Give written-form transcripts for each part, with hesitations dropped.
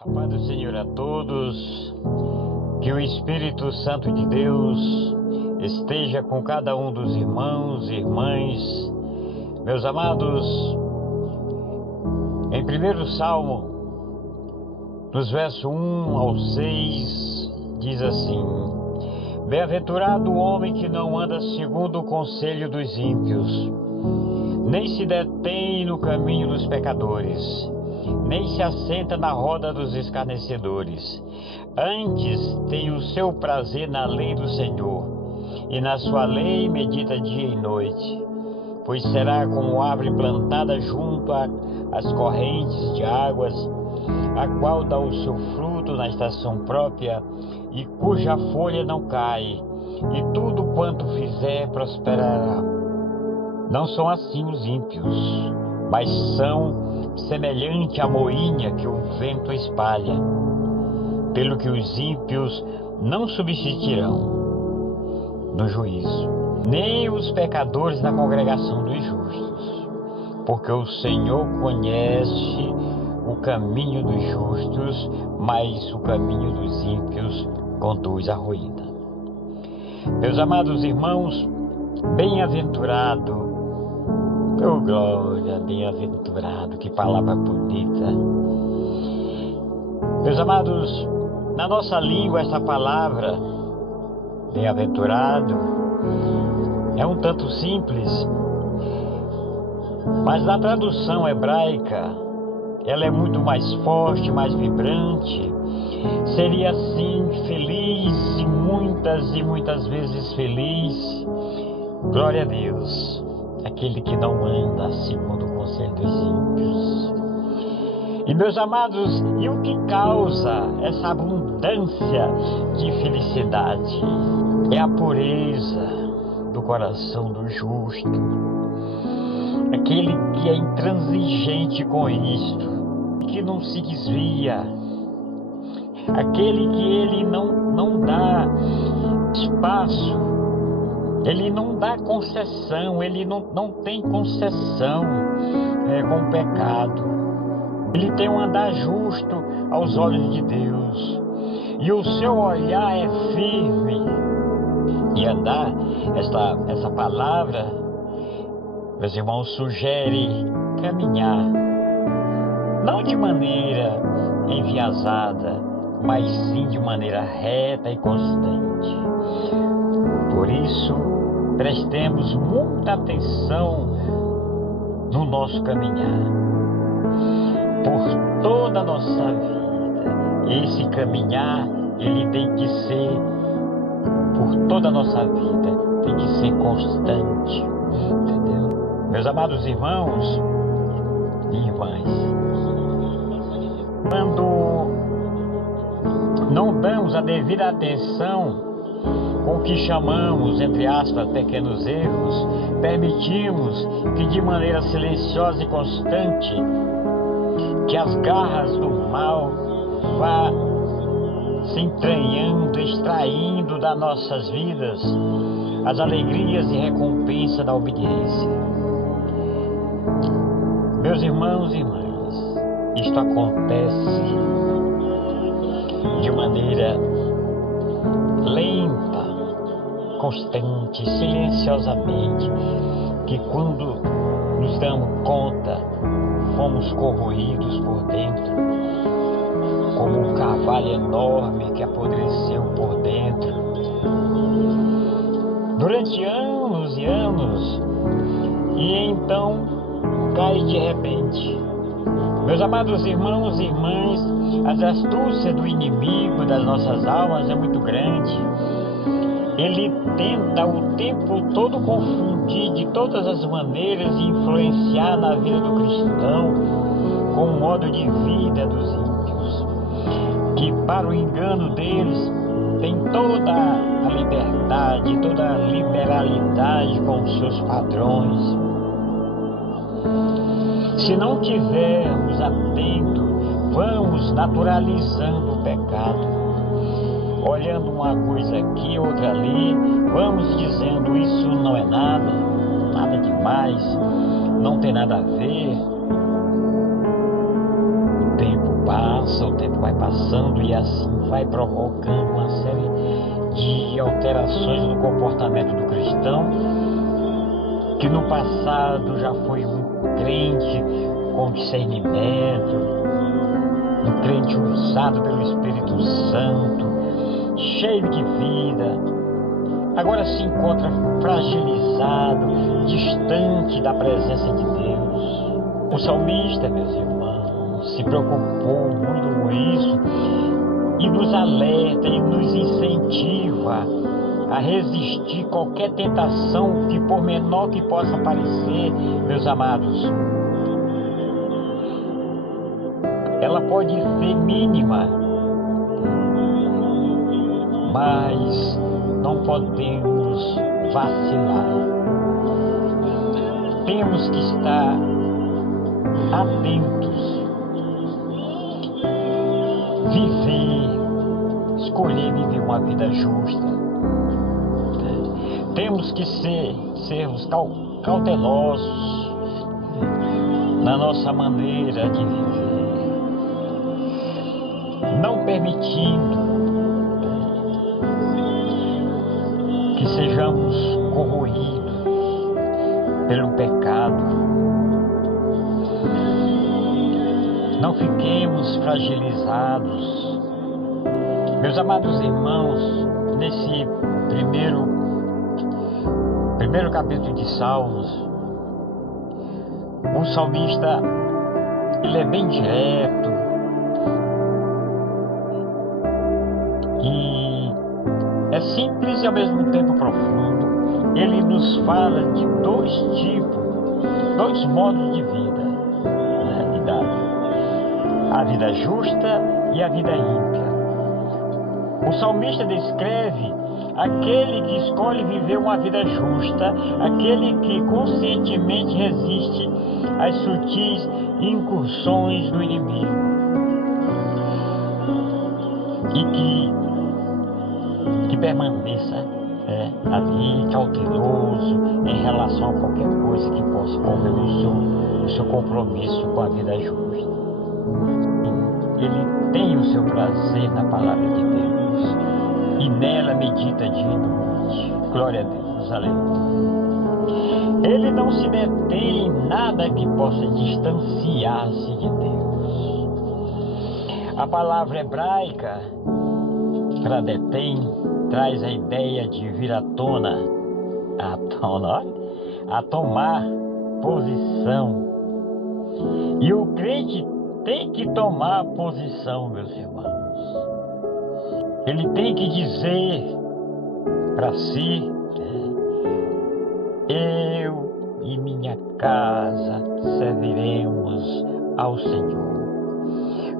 A paz do Senhor a todos, que o Espírito Santo de Deus esteja com cada um dos irmãos e irmãs. Meus amados, em 1º Salmo, nos versos 1 ao 6, diz assim: Bem-aventurado o homem que não anda segundo o conselho dos ímpios, nem se detém no caminho dos pecadores, nem se assenta na roda dos escarnecedores. Antes tem o seu prazer na lei do Senhor, e na sua lei medita dia e noite. Pois será como árvore plantada junto às correntes de águas, a qual dá o seu fruto na estação própria, e cuja folha não cai, e tudo quanto fizer prosperará. Não são assim os ímpios, mas são semelhante à moinha que o vento espalha. Pelo que os ímpios não subsistirão no juízo, nem os pecadores na congregação dos justos. Porque o Senhor conhece o caminho dos justos, mas o caminho dos ímpios conduz à ruína. Meus amados irmãos, bem-aventurado, oh glória, bem-aventurado, que palavra bonita. Meus amados, na nossa língua essa palavra, bem-aventurado, é um tanto simples, mas na tradução hebraica, ela é muito mais forte, mais vibrante. Seria assim, feliz e muitas vezes feliz. Glória a Deus, aquele que não anda segundo o conselho dos ímpios. E meus amados, e o que causa essa abundância de felicidade? É a pureza do coração do justo, aquele que é intransigente com isto, que não se desvia, aquele que ele não dá espaço, ele não dá concessão, ele não tem concessão com o pecado. Ele tem um andar justo aos olhos de Deus, e o seu olhar é firme. E andar, essa palavra, meus irmãos, sugere caminhar, não de maneira enviesada, mas sim de maneira reta e constante. Por isso, prestemos muita atenção no nosso caminhar, por toda a nossa vida. Esse caminhar, ele tem que ser, por toda a nossa vida, tem que ser constante, entendeu? Meus amados irmãos e irmãs, quando não damos a devida atenção com o que chamamos, entre aspas, pequenos erros, permitimos que de maneira silenciosa e constante, que as garras do mal vá se entranhando, extraindo das nossas vidas as alegrias e recompensa da obediência. Meus irmãos e irmãs, isto acontece de maneira lenta, constante, silenciosamente, que quando nos damos conta, fomos corroídos por dentro, como um carvalho enorme que apodreceu por dentro. Durante anos e anos, e então cai de repente. Meus amados irmãos e irmãs, as astúcias do inimigo das nossas almas é muito grande. Ele tenta o tempo todo confundir de todas as maneiras e influenciar na vida do cristão com o modo de vida dos ímpios, que para o engano deles tem toda a liberdade, toda a liberalidade com os seus padrões. Se não tivermos atento, vamos naturalizando o pecado. Olhando uma coisa aqui, outra ali, vamos dizendo isso não é nada, nada demais, não tem nada a ver. O tempo passa, o tempo vai passando e assim vai provocando uma série de alterações no comportamento do cristão, que no passado já foi um crente com discernimento, um crente usado pelo Espírito Santo, cheio de vida, agora se encontra fragilizado, distante da presença de Deus. O salmista, meus irmãos, se preocupou muito com isso e nos alerta e nos incentiva a resistir qualquer tentação que, por menor que possa parecer, meus amados, ela pode ser mínima, mas não podemos vacilar. Temos que estar atentos, escolher viver uma vida justa. Temos que sermos cautelosos na nossa maneira de viver, não permitindo que sejamos corroídos pelo pecado. Não fiquemos fragilizados. Meus amados irmãos, nesse primeiro capítulo de Salmos, o salmista, ele é bem direto e é simples e ao mesmo tempo profundo. Ele nos fala de dois modos de vida, na realidade: a vida justa e a vida ímpia. O salmista descreve aquele que escolhe viver uma vida justa, aquele que conscientemente resiste às sutis incursões do inimigo e que permaneça ali cauteloso em relação a qualquer coisa que possa envolver o seu compromisso com a vida justa. Ele tem o seu prazer na palavra de Deus e nela medita dia e noite. Glória a Deus, aleluia. Ele não se detém em nada que possa distanciar-se de Deus. A palavra hebraica para detém traz a ideia de vir à tona, a tomar posição. E o crente tem que tomar posição, meus irmãos. Ele tem que dizer para si: eu e minha casa serviremos ao Senhor.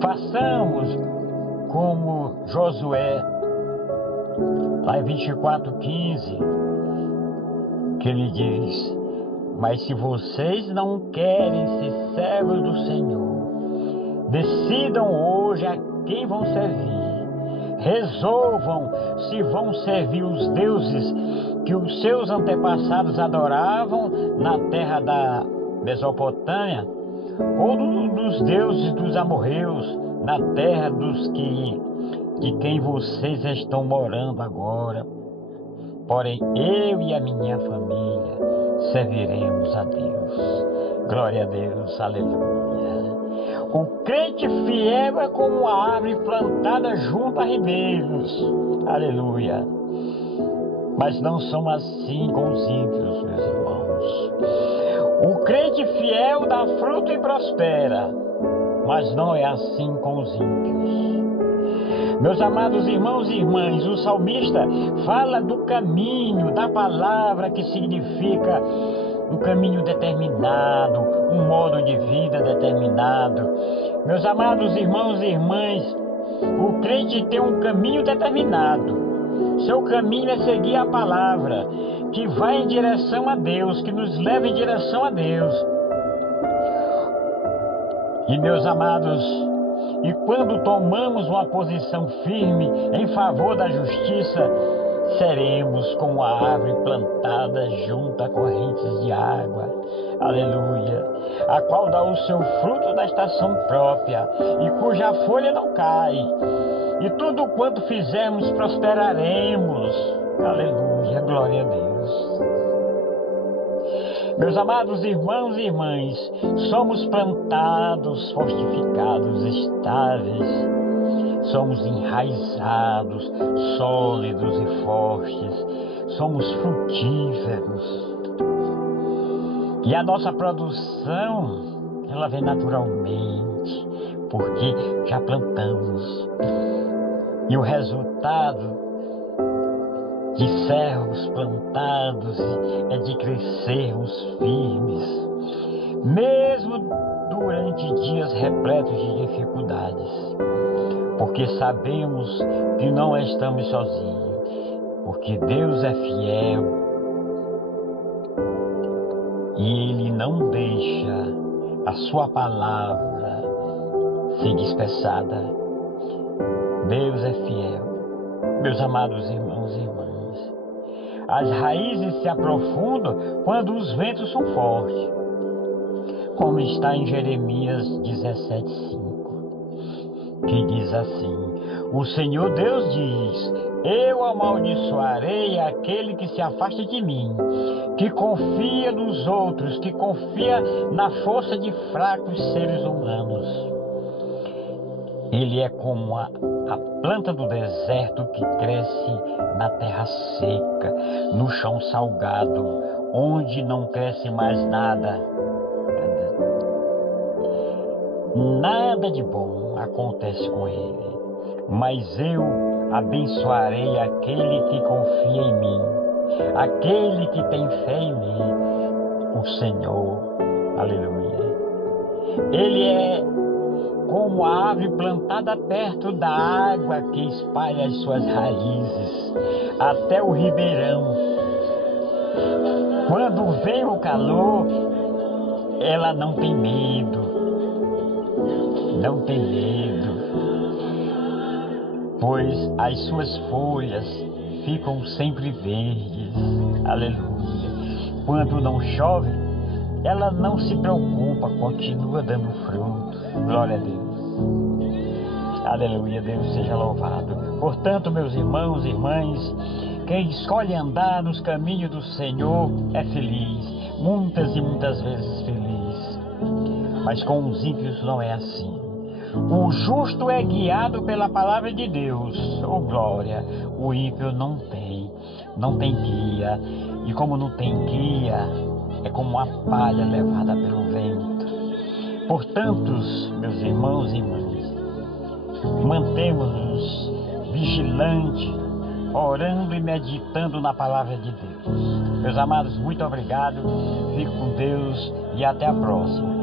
Façamos como Josué, lá em 24:15, que ele diz: mas se vocês não querem ser servos do Senhor, decidam hoje a quem vão servir. Resolvam se vão servir os deuses que os seus antepassados adoravam na terra da Mesopotâmia, ou dos deuses dos amorreus na terra de quem vocês estão morando agora. Porém, eu e a minha família serviremos a Deus. Glória a Deus, aleluia. O crente fiel é como uma árvore plantada junto a ribeiros. Aleluia. Mas não são assim com os ímpios, meus irmãos. O crente fiel dá fruto e prospera, mas não é assim com os ímpios. Meus amados irmãos e irmãs, o salmista fala do caminho, da palavra, que significa um caminho determinado, um modo de vida determinado. Meus amados irmãos e irmãs, o crente tem um caminho determinado. Seu caminho é seguir a palavra, que vai em direção a Deus, que nos leva em direção a Deus. E meus amados, e quando tomamos uma posição firme em favor da justiça, seremos como a árvore plantada junto a correntes de água, aleluia, a qual dá o seu fruto na estação própria e cuja folha não cai, e tudo quanto fizermos prosperaremos, aleluia, glória a Deus. Meus amados irmãos e irmãs, somos plantados, fortificados, estáveis, somos enraizados, sólidos e fortes, somos frutíferos. E a nossa produção, ela vem naturalmente, porque já plantamos. E o resultado de sermos plantados é de crescermos firmes, mesmo durante dias repletos de dificuldades, porque sabemos que não estamos sozinhos, porque Deus é fiel e Ele não deixa a sua palavra ser dispersada. Deus é fiel. Meus amados irmãos e irmãs, as raízes se aprofundam quando os ventos são fortes, como está em Jeremias 17:5, que diz assim: o Senhor Deus diz: eu amaldiçoarei aquele que se afasta de mim, que confia nos outros, que confia na força de fracos seres humanos. Ele é como a planta do deserto que cresce na terra seca, no chão salgado, onde não cresce mais nada. Nada de bom acontece com ele, mas eu abençoarei aquele que confia em mim, aquele que tem fé em mim, o Senhor. Aleluia. Ele é como a árvore plantada perto da água que espalha as suas raízes até o ribeirão. Quando vem o calor, ela não tem medo, pois as suas folhas ficam sempre verdes, aleluia. Quando não chove, ela não se preocupa, continua dando frutos, glória a Deus. Aleluia, Deus seja louvado. Portanto, meus irmãos e irmãs, quem escolhe andar nos caminhos do Senhor é feliz, muitas e muitas vezes feliz. Mas com os ímpios não é assim. O justo é guiado pela palavra de Deus, oh glória. O ímpio não tem guia, e como não tem guia, é como uma palha levada pelo vento. Portanto, meus irmãos e irmãs, mantemos-nos vigilantes, orando e meditando na palavra de Deus. Meus amados, muito obrigado, fico com Deus e até a próxima.